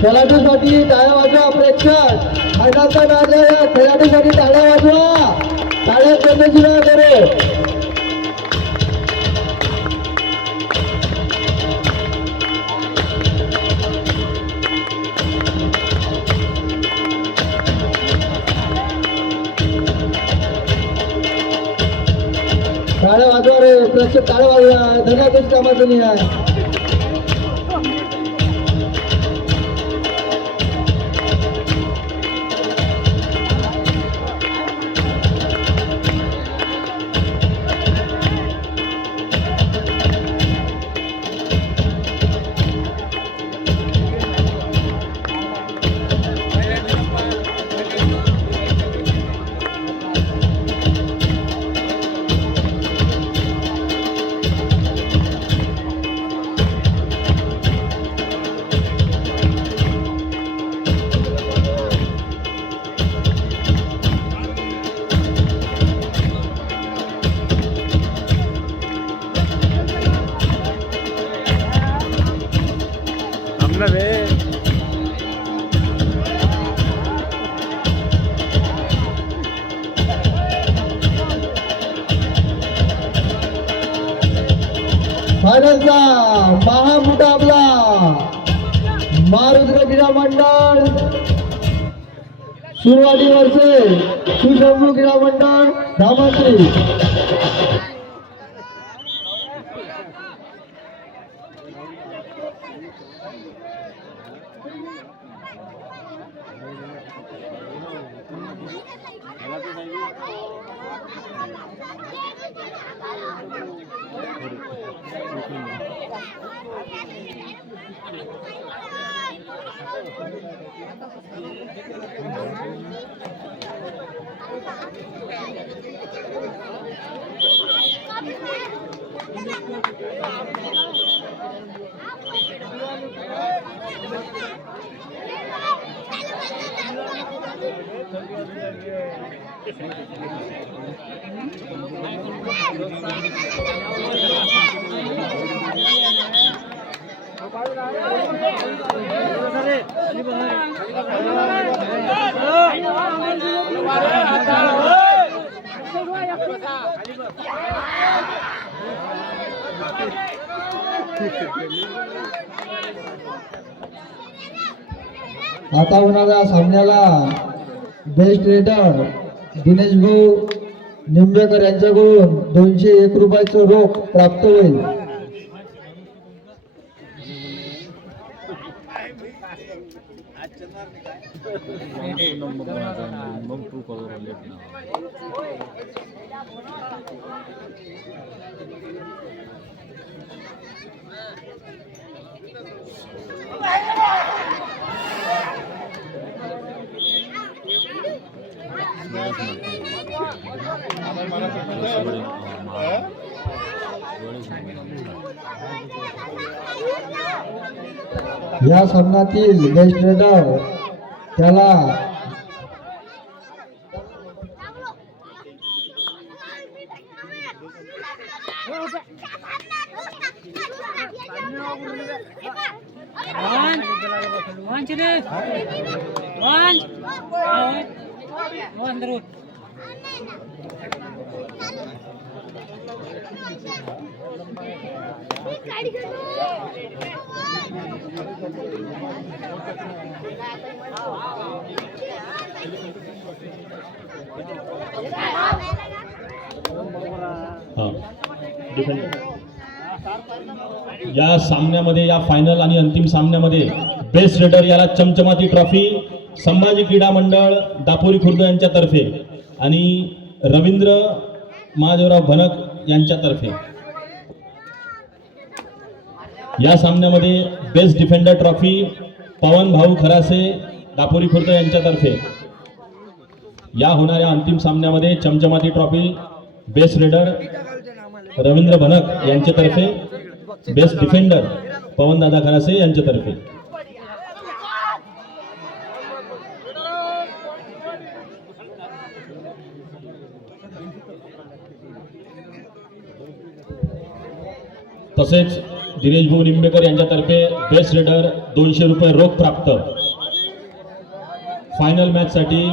खेळाडूसाठी टाळ्या वाजवा प्रेक्षक मैदानाचा नाद या खेळाडूसाठी टाळ्या वाजवा टाळ्या करण्याची वेळ करे टाळ्या वाजवा रे प्रेक्षक टाळ्या वाजवा धन्यवाद कामाचं नाही आहे फायनलचा महामुकाबला मारुद्र क्रीडा मंडळ सुरुवातीवरचे सुशंभू क्रीडा मंडळ धामश्री आता होणाऱ्या सामन्याला बेस्ट रेडर दिनेश भाऊ निंबेकर यांच्याकडून 201 रुपयाचं रोख प्राप्त होईल. या सामन्यातील बेस्ट रेडर त्याला या सामन्यामध्ये या फायनल आणि अंतिम सामन्यामध्ये बेस्ट रेडर याला चमचमाती ट्रॉफी संभाजी क्रीडा मंडळ दापोरी खुर्द यांच्यातर्फे आणि रवींद्र महादेवराव भनक यांच्यातर्फे या सामन्यामध्ये बेस्ट डिफेंडर ट्रॉफी पवन भाऊ खरासे दापोरी खुर्द यांच्यातर्फे या होणाऱ्या अंतिम सामन्यामध्ये चमचमाती ट्रॉफी बेस्ट रेडर रवींद्र भनक यांच्यातर्फे बेस्ट डिफेंडर पवन दादा खरासे यांच्यातर्फे तसेच दिनेश भाऊ निंबेकर यांच्यातर्फे बेस्ट रेडर 200 रुपये रोख प्राप्त. फायनल मॅच साठी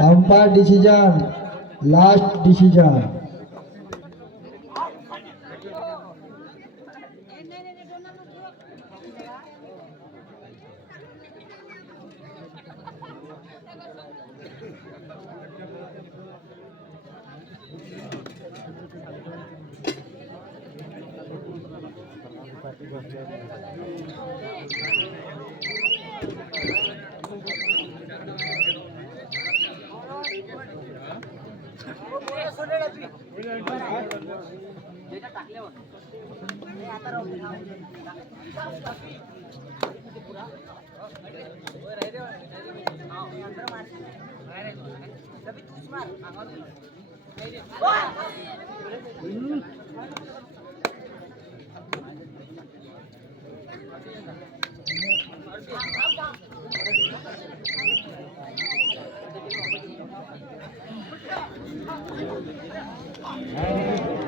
अंपायर डिसिजन, लास्ट डिसिजन.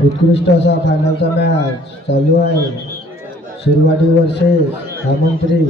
उत्कृष्ट असा फायनलचा मॅच चालू आहे. सुरुवाती वर्सेस धामंत्री.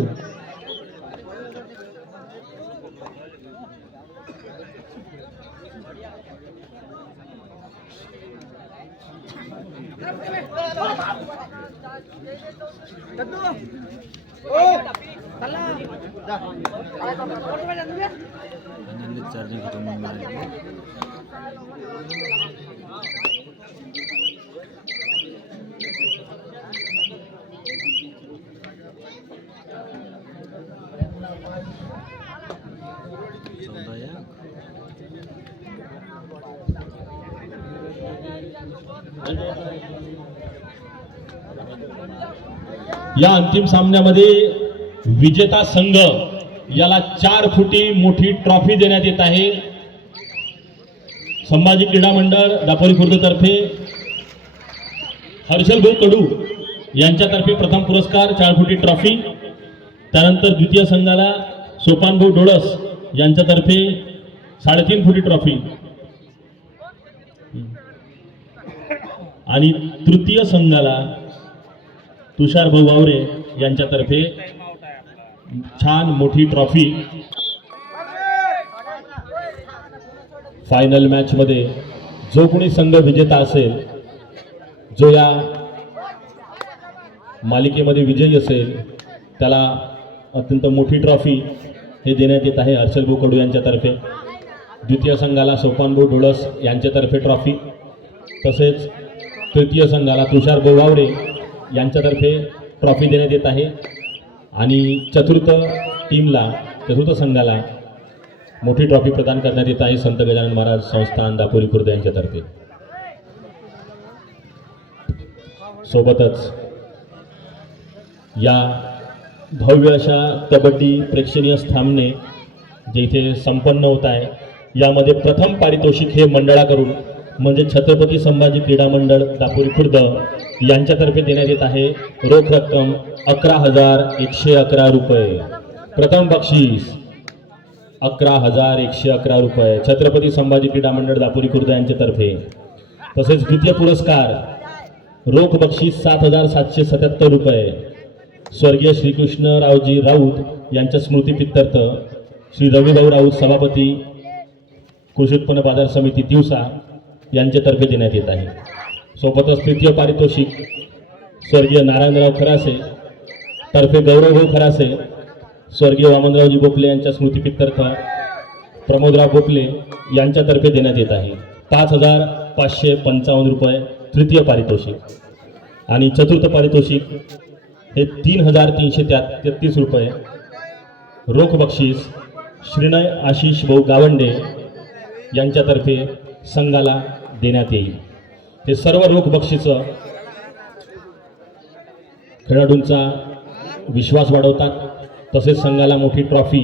या अंतिम सामन्यामध्ये विजेता संघ याला 4 फुटी मोठी ट्रॉफी देण्यात येत आहे. संभाजी क्रीडा मंडळ दापोली खुर्द तर्फे हर्षल भाऊ कडू यांच्यातर्फे प्रथम पुरस्कार 4 फुटी ट्रॉफी. त्यानंतर द्वितीय संघाला सोपान भाऊ डोळस यांच्यातर्फे 3.5 फुटी ट्रॉफी आणि तृतीय संघाला तुषार भाऊ वावरे यांच्यातर्फे छान मोठी ट्रॉफी. फायनल मॅच मध्ये जो कोणी संघ विजेता असेल, जो या मालिकेमध्ये विजयी असेल, त्याला अत्यंत मोठी ट्रॉफी हे देण्यात येत आहे हर्षल भाऊ कडू यांच्यातर्फे. द्वितीय संघाला सोपान भाऊ डोळस यांच्यातर्फे ट्रॉफी, तसेच तृतीय संघाला तुषार भाऊ वावरे यांच्यातर्फे ट्रॉफी देण्यात येत आहे. आणि चतुर्थ संघाला मोठी ट्रॉफी प्रदान करण्यात येत आहे संत गजानन महाराज संस्थान दापोली खुर्द यांच्यातर्फे. सोबतच या भव्य अशा कबड्डी प्रेक्षणीय सामने जे इथे संपन्न होत आहे, यामध्ये प्रथम पारितोषिक हे मंडळाकडून म्हणजे छत्रपती संभाजी क्रीडा मंडळ दापोली खुर्द यांच्यातर्फे देण्यात येत आहे. रोख रक्कम 11,111 रुपये. प्रथम बक्षीस 11,111 रुपये छत्रपती संभाजी क्रीडा मंडळ दापोली खुर्द यांच्यातर्फे. तसेच द्वितीय पुरस्कार रोख बक्षीस 7,777 रुपये स्वर्गीय श्रीकृष्णरावजी राऊत यांच्या स्मृतीप्रित्यर्थ श्री रविभाऊ राऊत सभापती कृषी उत्पन्न बाजार समिती तिवसा यांच्यातर्फे देण्यात येत आहे. सोबतच तृतीय पारितोषिक स्वर्गीय नारायणराव खरासे तर्फे गौरवभाऊ खरासे स्वर्गीय वामनरावजी गोपले यांच्या स्मृतीप्रित्यर्थ प्रमोदराव गोपले यांच्यातर्फे देण्यात येत आहे. 5,555 रुपये तृतीय पारितोषिक. आणि चतुर्थ पारितोषिक हे 3,333 रुपये रोख बक्षीस श्रीनय आशिष भाऊ गावंडे यांच्यातर्फे संघाला देण्यात येईल. हे सर्व रोख बक्षीस खेळाडूंचा विश्वास वाढवतात, तसेच संघाला मोठी ट्रॉफी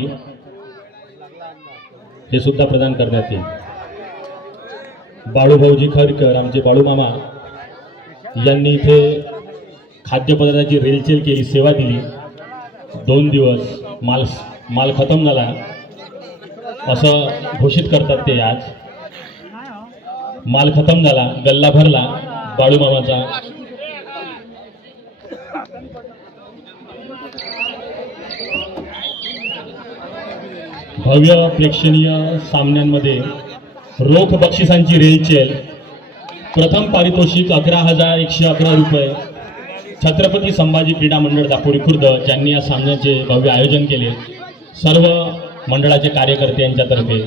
हे सुद्धा प्रदान करण्यात येईल. बाळूभाऊजी खरकर आमचे बाळू मामा यांनी इथे खाद्यपदार्थाची रेलचेल केली, सेवा दिली. 2 दिवस माल खतम झाला असं घोषित करतात ते. आज माल खतम झाला, गल्ला भरला बाळू मामाचा. भव्य प्रेक्षणीय सामन्यांमध्ये रोख बक्षिसांची रेलचेल. प्रथम पारितोषिक 11,111 रुपये. छत्रपती संभाजी क्रीडा मंडळ दापोरी खुर्द ज्यांनी या सामन्याचे भव्य आयोजन केले, सर्व मंडळाचे कार्यकर्ते यांच्यातर्फे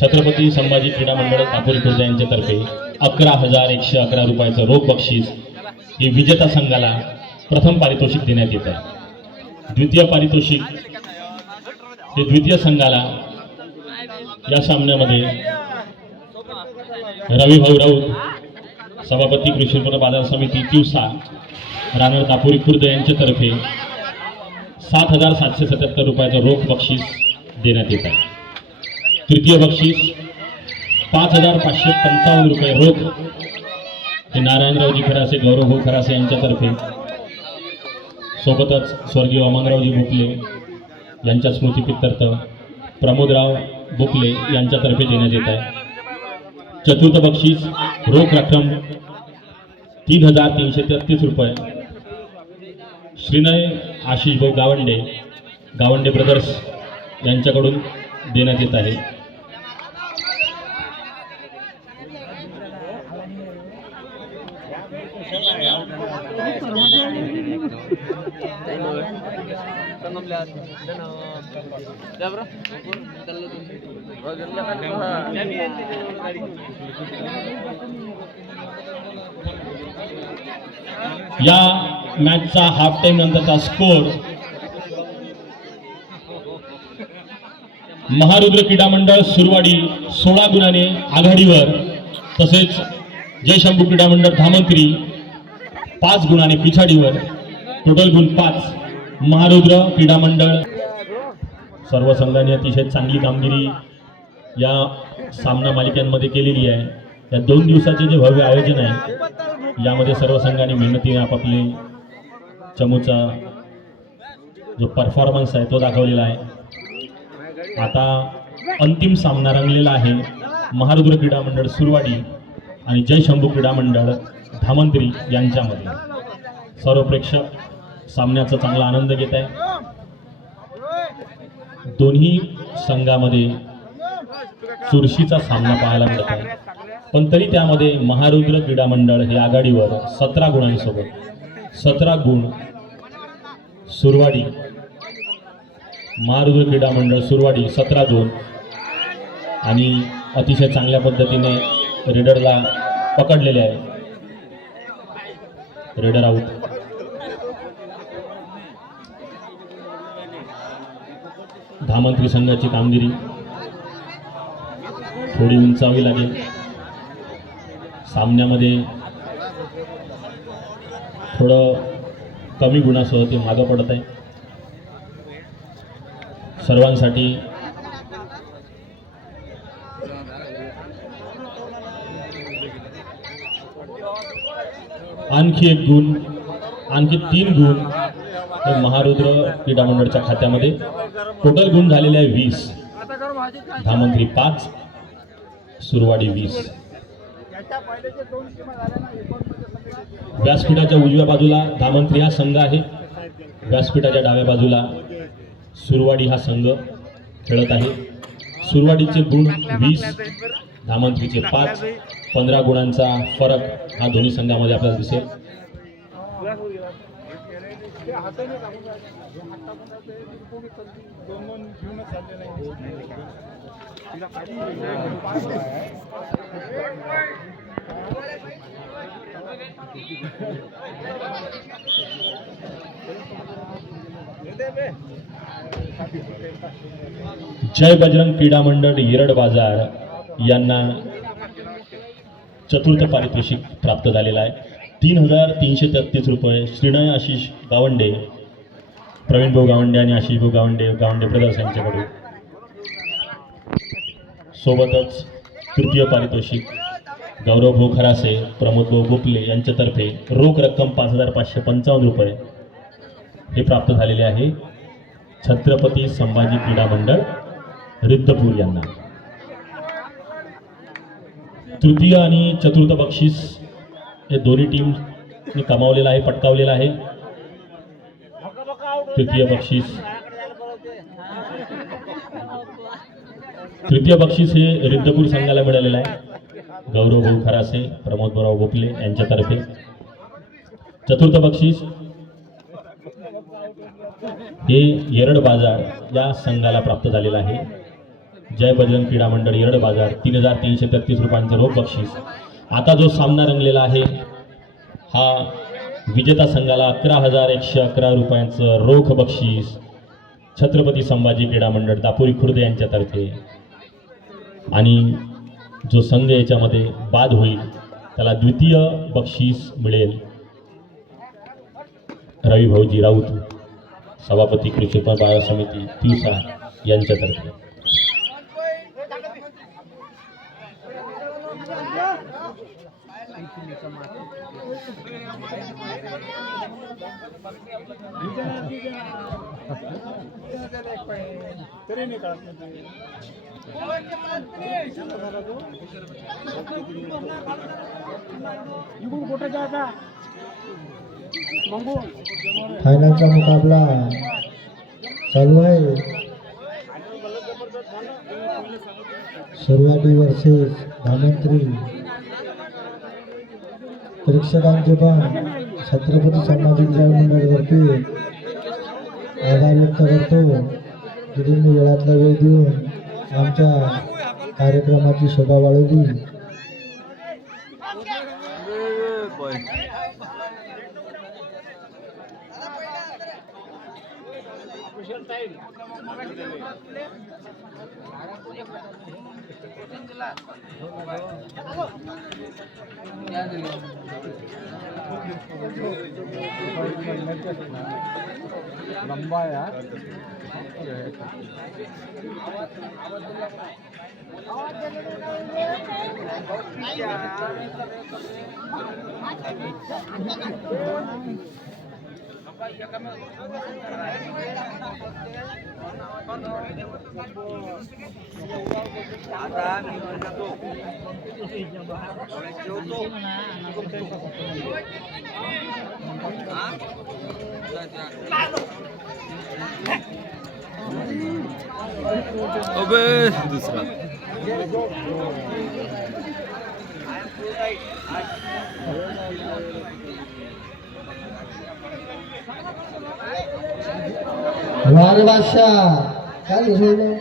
छत्रपती संभाजी क्रीडा मंडळ दापोरी खुर्द यांच्यातर्फे 11,111 रुपयाचं रोख बक्षीस हे विजेता संघाला प्रथम पारितोषिक देण्यात येत आहे. द्वितीय पारितोषिक हे द्वितीय संघाला या सामन्यामध्ये रविभाऊ राऊत सभापती कृषी उत्पन्न बाजार समिती तिवसा रानर दापोरी खुर्द यांच्यातर्फे 7,777 रुपयाचं रोख बक्षीस देण्यात येत आहे. तृतीय बक्षीस 5,555 रुपये रोख हे नारायणरावजी खरासे, गौरवभाऊ खरासे यांच्यातर्फे, सोबतच स्वर्गीय वामनरावजी बुकले यांच्या स्मृतिप्रित्यर्थ प्रमोदराव बुकले यांच्यातर्फे देण्यात येत आहे. चतुर्थ बक्षीस रोख रक्कम 3,333 रुपये श्रीनय आशिषभाऊ गावंडे ब्रदर्स यांच्याकडून देण्यात येत आहे. या मॅचचा हाफ टाइम नंतरचा स्कोर महारुद्र क्रीडा मंडळ सुरवाडी 16 गुणाने आघाडीवर, तसेच जयशंभू क्रीडा मंडळ धामंत्री 5 गुणाने पिछाडीवर. टोटल गुण 5. महारुद्र क्रीडा मंडळ. सर्व संघांनी अतिशय चांगली कामगिरी या सामना मालिकांमध्ये केलेली आहे. या 2 दिवसाचे जे भव्य आयोजन आहे यामध्ये सर्व संघांनी मेहनतीने आपापले चमूचा जो परफॉर्मन्स आहे तो दाखवलेला आहे. आता अंतिम सामना रंगलेला आहे महारुद्र क्रीडा मंडळ सुरवाडी आणि जयशंभू क्रीडा मंडळ धामंत्री यांच्यामध्ये. सर्व प्रेक्षक सामन्याचा चांगला आनंद घेत आहे. दोन्ही संघामध्ये चुरशीचा सामना पाहायला मिळत आहे, पण तरी त्यामध्ये महारुद्र क्रीडा मंडळ हे आघाडीवर 17 गुणांसोबत. 17 गुण सुरवाडी. महारुद्र क्रीडा मंडळ सुरवाडी 17 गुण आणि अतिशय चांगल्या पद्धतीने रेडरला पकडलेले आहे. Raider out. धामंत्री संघाची कामगिरी थोडी उंचावी लागेल. सामन्यामध्ये थोडं कमी गुणासह ते मागं पडत आहे. सर्वांसाठी आणखी 1 गुण, आणखी 3 गुण हे महारुद्र क्रीडा मंडळाच्या खात्यामध्ये. टोटल गुण झालेले आहे 20. धामंत्री 5, सुरवाडी 20. व्यासपीठाच्या उजव्या बाजूला धामंत्री हा संघ आहे. व्यासपीठाच्या डाव्या बाजूला सुरवाडी हा संघ खेळत आहे. सुरवाडीचे गुण 20, धामंत्रीचे 5. 15 गुणांचा फरक हा दोन्ही संघामध्ये आपल्याला दिसेल. जय बजरंग क्रीडा मंडळ येरड बाजार यांना चतुर्थ पारितोषिक प्राप्त झालेला आहे. 3,333 रुपये श्रीनय आशिष गावंडे, प्रवीण भाऊ गावंडे आणि आशिष भाऊ गावंडे ब्रदर्स यांच्याकडून. सोबतच तृतीय पारितोषिक गौरव भाऊ खरासे, प्रमोद भाऊ गोपले यांच्यातर्फे रोख रक्कम 5,555 रुपये हे प्राप्त झालेले आहे छत्रपती संभाजी क्रीडा मंडळ रिद्धपूर यांना. तृतीय आणि चतुर्थ बक्षीस हे दोन्ही टीमने कमावलेलं आहे, पटकावलेलं आहे. तृतीय बक्षीस हे रिद्धपूर संघाला मिळालेलं आहे गौरव भाऊ खरासे, प्रमोद भाऊ गोपले यांच्यातर्फे. चतुर्थ बक्षीस हे येरड बाजार या संघाला प्राप्त झालेलं आहे. जय बजरंग क्रीडा मंडळ येरड बाजार 3,333 रुपयांचं रोख बक्षीस. आता जो सामना रंगलेला आहे हा विजेता संघाला 11,111 रुपयांचं रोख बक्षीस छत्रपती संभाजी क्रीडा मंडळ दापोरी खुर्द यांच्यातर्फे. आणि जो संघ याच्यामध्ये बाद होईल त्याला द्वितीय बक्षीस मिळेल रवी भाऊजी राऊत, सभापती कृषी उत्पन्न बाजार समिती तिवसा यांच्यातर्फे. फायनलचा मुकाबला चालू आहे. सुरुवाती वर्सेस धामंत्री. प्रेक्षकांचे पण छत्रपती संभाजी क्रीडा मंडळातर्फे आभार व्यक्त करतो की त्यांनी वेळातला वेळ देऊन आमच्या कार्यक्रमाची शोभा वाढवली. लंबा यार. अबे दूसरा वार बादशाह काय लिहिलं.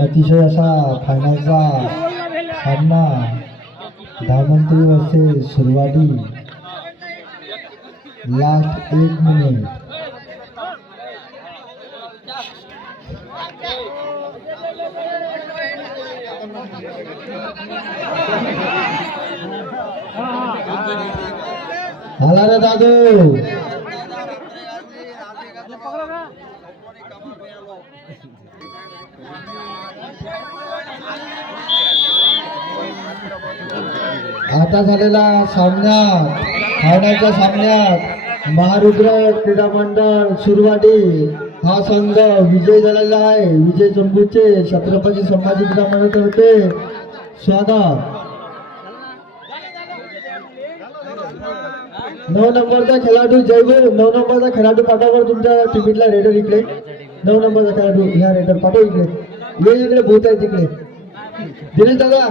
अतिशय असा फायनलचा सामना धामंत्री वर्सेस सुरुवाती. Last 1 minute. आला रे दादू. आता झालेला सामन्यात फायनलच्या सामन्यात महारुद्र क्रीडा मंडळ सुरुवाती हा संघ विजय झालेला आहे. विजय चंबूचे छत्रपती संभाजी क्रीडा मंडळातर्फे स्वागत. 9 नंबरचा खेळाडू जयगुरु, 9 नंबरचा खेळाडू पाठवा तुमच्या टीमला. रेडर इकडे 9 नंबरचा खेळाडू ह्या रेडर पाठव इकडे. ये इकडे भूत आहे तिकडे. दिनेश दादा